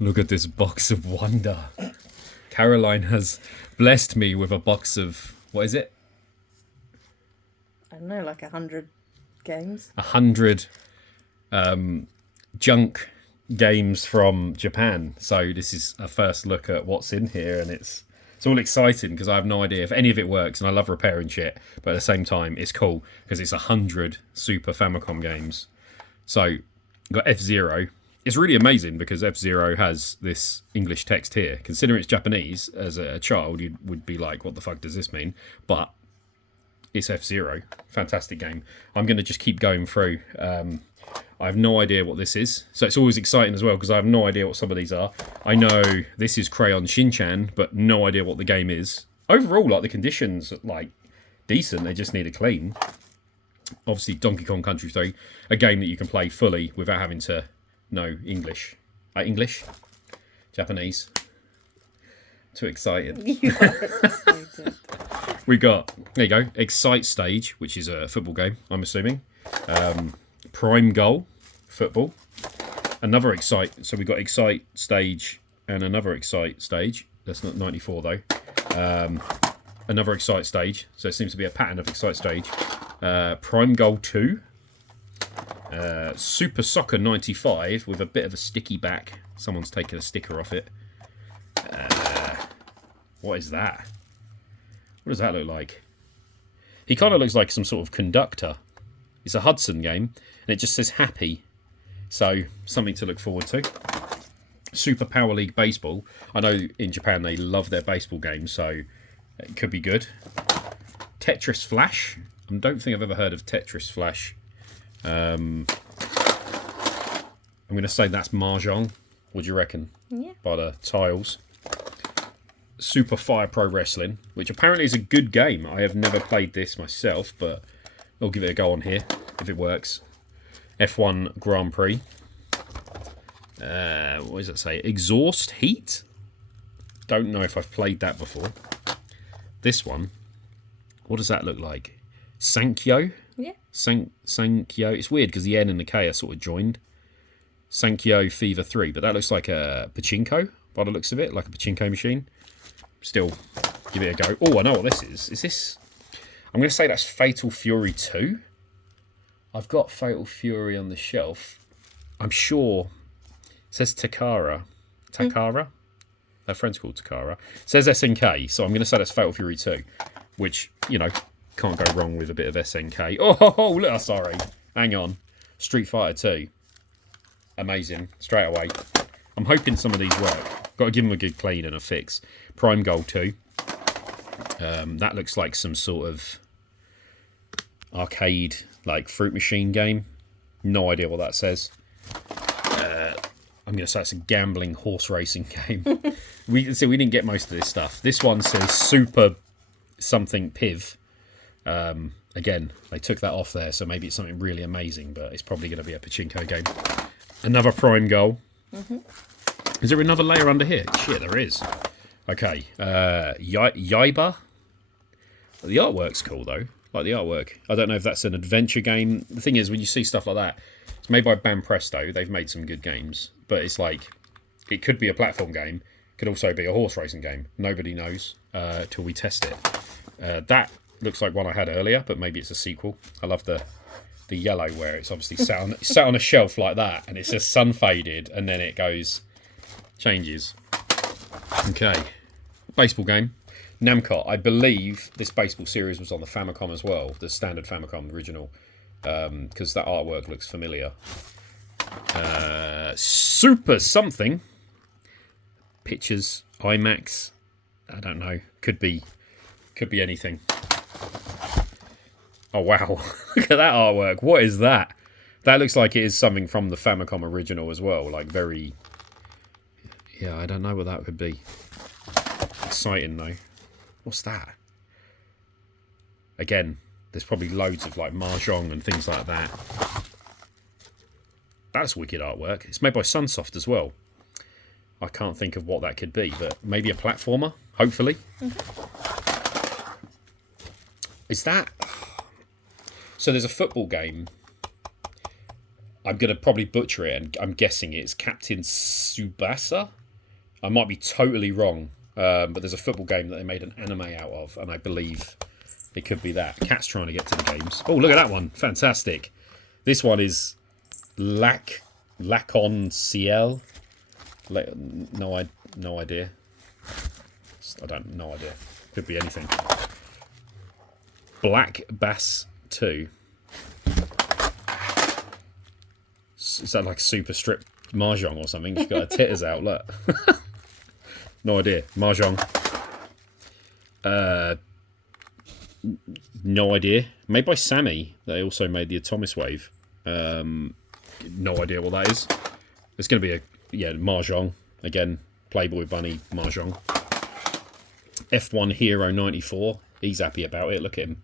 Look at this box of wonder. Caroline has blessed me with a box of, what is it? I don't know, like 100 games. 100 junk games from Japan. So this is a first look at what's in here, and it's all exciting because I have no idea if any of it works, and I love repairing shit, but at the same time it's cool because it's 100 Super Famicom games. So got F-Zero. It's really amazing because F-Zero has this English text here. Considering it's Japanese, as a child you would be like, what the fuck does this mean? But it's F-Zero. Fantastic game. I'm going to just keep going through. I have no idea what this is. So it's always exciting as well because I have no idea what some of these are. I know this is Crayon Shin-Chan, but no idea what the game is. Overall, like, the conditions, like, decent. They just need a clean. Obviously, Donkey Kong Country 3, a game that you can play fully without having to know English. English? Japanese. Too excited. You are excited. We got, there you go, Excite Stage, which is a football game, I'm assuming. Prime Goal, football. Another Excite, so we got Excite Stage and another Excite Stage. That's not 94 though. Another Excite Stage, so it seems to be a pattern of Excite Stage. Prime Goal 2. Super Soccer 95 with a bit of a sticky back. Someone's taken a sticker off it. What is that? What does that look like? He kind of looks like some sort of conductor. It's a Hudson game, and it just says happy. So, something to look forward to. Super Power League Baseball. I know in Japan they love their baseball games, so it could be good. Tetris Flash. I don't think I've ever heard of Tetris Flash. I'm going to say that's Mahjong. What do you reckon? Yeah. By the tiles. Super Fire Pro Wrestling, which apparently is a good game. I have never played this myself, but I'll give it a go on here if it works. F1 Grand Prix. What does it say? Exhaust Heat? Don't know if I've played that before. This one. What does that look like? Sankyo? Yeah. Sankyo. It's weird because the N and the K are sort of joined. Sankyo Fever 3, but that looks like a pachinko by the looks of it, like a pachinko machine. Still, give it a go. Oh, I know what this is. Is this... I'm going to say that's Fatal Fury 2. I've got Fatal Fury on the shelf. I'm sure... It says Takara. Takara? Her friend's called Takara. It says SNK, so I'm going to say that's Fatal Fury 2. Which, you know, can't go wrong with a bit of SNK. Oh, look, sorry. Hang on. Street Fighter 2. Amazing. Straight away. I'm hoping some of these work. Got to give them a good clean and a fix. Prime Goal 2. That looks like some sort of arcade, like, fruit machine game. No idea what that says. I'm going to say it's a gambling horse racing game. we didn't get most of this stuff. This one says Super something Piv. Again, they took that off there, so maybe it's something really amazing, but it's probably going to be a pachinko game. Another Prime Goal. Mm-hmm. Is there another layer under here? Shit, there is. Okay. Yaiba. The artwork's cool, though. Like the artwork. I don't know if that's an adventure game. The thing is, when you see stuff like that, it's made by Banpresto. They've made some good games. But it's like, it could be a platform game. It could also be a horse racing game. Nobody knows till we test it. That looks like one I had earlier, but maybe it's a sequel. I love the yellow where it's obviously sat on a shelf like that, and it's just sun faded, and then it goes... changes. Okay. Baseball game. Namco. I believe this baseball series was on the Famicom as well. The standard Famicom original. Because that artwork looks familiar. Super something. Pictures. IMAX. I don't know. Could be anything. Oh, wow. Look at that artwork. What is that? That looks like it is something from the Famicom original as well. Like, very... yeah, I don't know what that could be. Exciting, though. What's that? Again, there's probably loads of, like, Mahjong and things like that. That's wicked artwork. It's made by Sunsoft as well. I can't think of what that could be, but maybe a platformer, hopefully. Mm-hmm. Is that... so there's a football game. I'm going to probably butcher it, and I'm guessing it's Captain Tsubasa. I might be totally wrong, but there's a football game that they made an anime out of, and I believe it could be that. Cat's trying to get to the games. Oh, look at that one. Fantastic. This one is Lacon CL. No idea. No idea. Could be anything. Black Bass 2. Is that like super stripped mahjong or something? She's got her titters out, look. No idea. Mahjong. No idea. Made by Sammy. They also made the Atomis Wave. No idea what that is. It's going to be Mahjong. Again, Playboy Bunny Mahjong. F1 Hero 94. He's happy about it. Look at him.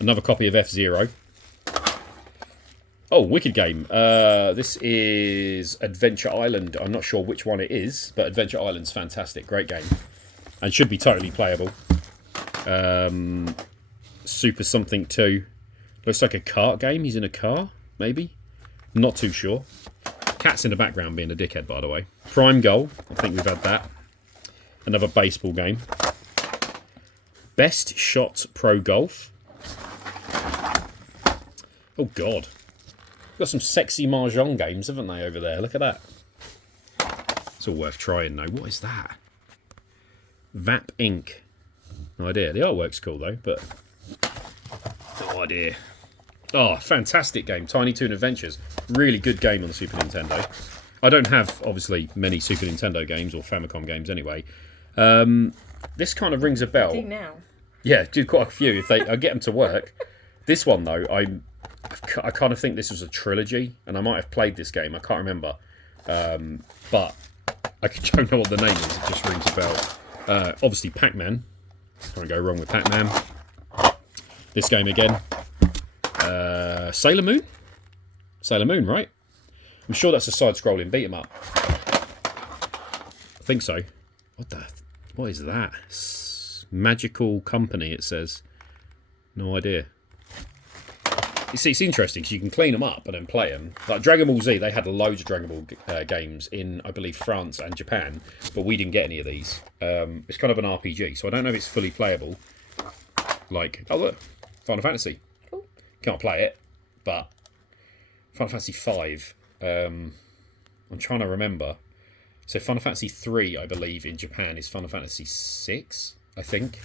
Another copy of F-Zero. Oh, wicked game. This is Adventure Island. I'm not sure which one it is, but Adventure Island's fantastic. Great game. And should be totally playable. Super Something 2. Looks like a kart game. He's in a car, maybe? Not too sure. Cat's in the background being a dickhead, by the way. Prime Goal. I think we've had that. Another baseball game. Best Shot Pro Golf. Oh, God. Got some sexy Mahjong games, haven't they, over there? Look at that. It's all worth trying, though. What is that? Vap Inc. No idea. The artwork's cool, though, but... no idea. Oh, fantastic game. Tiny Toon Adventures. Really good game on the Super Nintendo. I don't have, obviously, many Super Nintendo games or Famicom games anyway. This kind of rings a bell. Do now. Yeah, do quite a few. I get them to work. This one, though, I kind of think this was a trilogy, and I might have played this game. I can't remember. But I don't know what the name is. It just rings a bell. Obviously, Pac-Man. Can't go wrong with Pac-Man. This game again. Sailor Moon? Sailor Moon, right? I'm sure that's a side-scrolling beat-em-up. I think so. What is that? Magical Company, it says. No idea. You see, it's interesting because you can clean them up and then play them. Like Dragon Ball Z, they had loads of Dragon Ball games in, I believe, France and Japan, but we didn't get any of these. It's kind of an RPG, so I don't know if it's fully playable. Like, oh look, Final Fantasy. Cool. Can't play it, but Final Fantasy 5. I'm trying to remember. So Final Fantasy 3, I believe, in Japan is Final Fantasy 6, I think.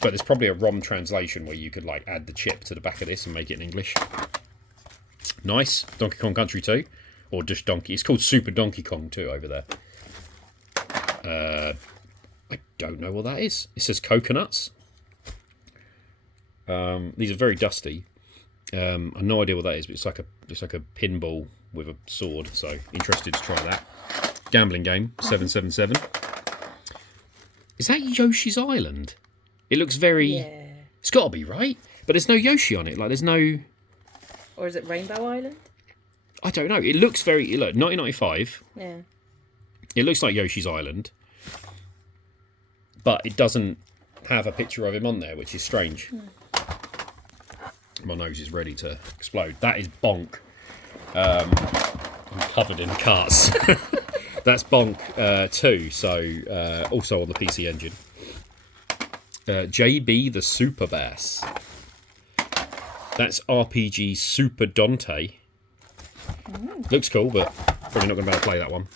But there's probably a ROM translation where you could like add the chip to the back of this and make it in English. Nice. Donkey Kong Country 2. Or just Donkey. It's called Super Donkey Kong 2 over there. I don't know what that is. It says coconuts. These are very dusty. I've no idea what that is, but it's like a pinball with a sword. So interested to try that. Gambling game 777. Is that Yoshi's Island? It looks very... Yeah. It's got to be, right? But there's no Yoshi on it. Like, there's no... Or is it Rainbow Island? I don't know. It looks very... Look, 1995. Yeah. It looks like Yoshi's Island. But it doesn't have a picture of him on there, which is strange. My nose is ready to explode. That is Bonk. I'm covered in carts. That's Bonk 2, so also on the PC Engine. JB the Super Bass. That's RPG Super Dante. Looks cool, but probably not going to be able to play that one.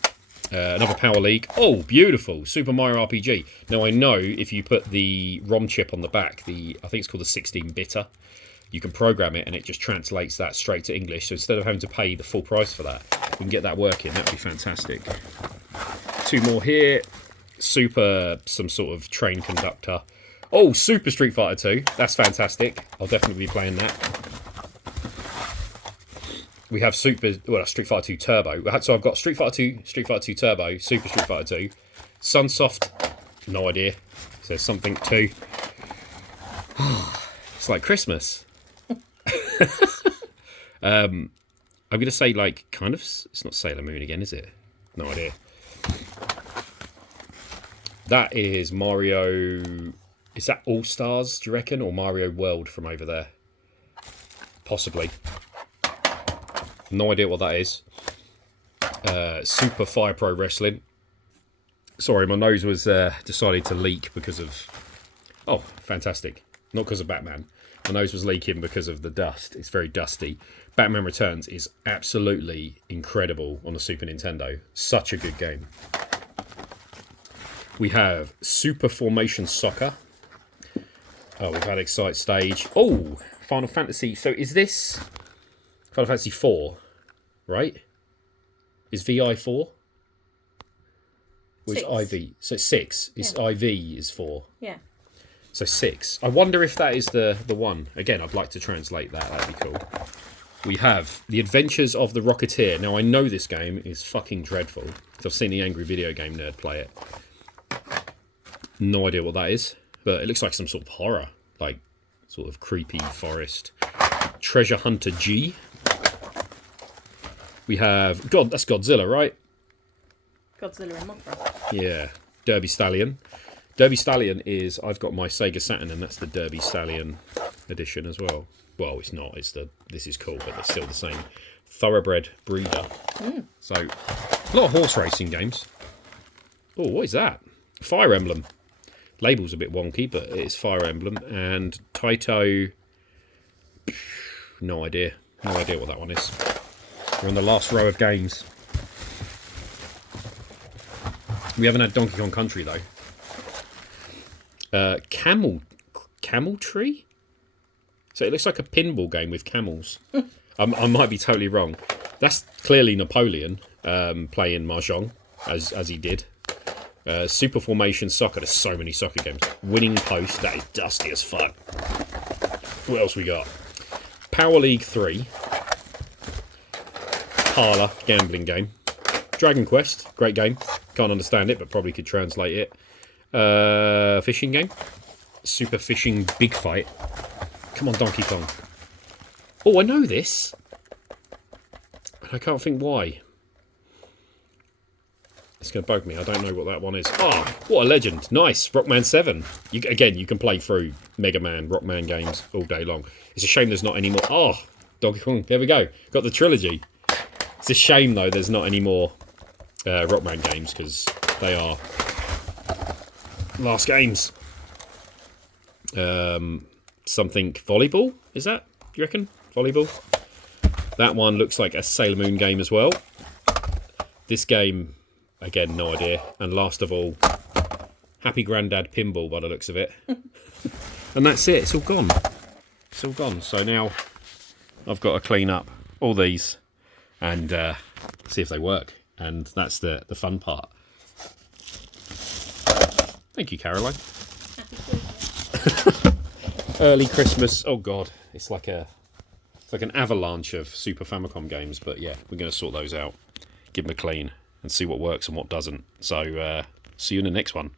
Another Power League. Oh, beautiful. Super Mario RPG. Now, I know if you put the ROM chip on the back, I think it's called the 16-bitter, you can program it and it just translates that straight to English. So instead of having to pay the full price for that, we can get that working. That would be fantastic. Two more here. Super, some sort of train conductor. Oh, Super Street Fighter 2. That's fantastic. I'll definitely be playing that. We have Street Fighter 2 Turbo. So I've got Street Fighter 2, Street Fighter 2 Turbo, Super Street Fighter 2, Sunsoft, no idea. Says something 2. It's like Christmas. I'm going to say, like, kind of... It's not Sailor Moon again, is it? No idea. That is Mario... Is that All-Stars, do you reckon? Or Mario World from over there? Possibly. No idea what that is. Super Fire Pro Wrestling. Sorry, my nose was decided to leak because of... Oh, fantastic. Not because of Batman. My nose was leaking because of the dust. It's very dusty. Batman Returns is absolutely incredible on the Super Nintendo. Such a good game. We have Super Formation Soccer. Oh, we've had Excite Stage. Oh, Final Fantasy. So is this Final Fantasy 4, right? Is VI 4? Or is IV? So it's 6. Is IV is 4. Yeah. So 6. I wonder if that is the one. Again, I'd like to translate that. That'd be cool. We have The Adventures of the Rocketeer. Now, I know this game is fucking dreadful, because I've seen the Angry Video Game Nerd play it. No idea what that is, but it looks like some sort of horror. Like, sort of creepy forest. Treasure Hunter G. We have... God, that's Godzilla, right? Godzilla and Mothra. Yeah. Derby Stallion. Derby Stallion is... I've got my Sega Saturn, and that's the Derby Stallion edition as well. Well, it's not. It's the... This is cool, but it's still the same. Thoroughbred Breeder. So, a lot of horse racing games. Oh, what is that? Fire Emblem. Label's a bit wonky, but it's Fire Emblem. And Taito... No idea. No idea what that one is. We're on the last row of games. We haven't had Donkey Kong Country, though. Camel Tree? So it looks like a pinball game with camels. I might be totally wrong. That's clearly Napoleon playing Mahjong, as he did. Super Formation Soccer. There's so many soccer games. Winning Post. That is dusty as fuck. What else we got? Power League 3. Parlor. Gambling game. Dragon Quest. Great game. Can't understand it, but probably could translate it. Fishing game. Super Fishing Big Fight. Come on, Donkey Kong. Oh, I know this. I can't think why. It's going to bug me. I don't know what that one is. Oh, what a legend. Nice. Rockman 7. Again, you can play through Mega Man, Rockman games all day long. It's a shame there's not any more. Oh, Donkey Kong. There we go. Got the trilogy. It's a shame, though, there's not any more Rockman games, because they are last games. Something volleyball? Is that? Do you reckon? Volleyball? That one looks like a Sailor Moon game as well. This game... Again, no idea. And last of all, Happy Grandad Pinball by the looks of it. And that's it. It's all gone. It's all gone. So now I've got to clean up all these and see if they work. And that's the fun part. Thank you, Caroline. Early Christmas. Oh, God. It's like an avalanche of Super Famicom games. But yeah, we're going to sort those out. Give them a clean. And see what works and what doesn't. So, see you in the next one.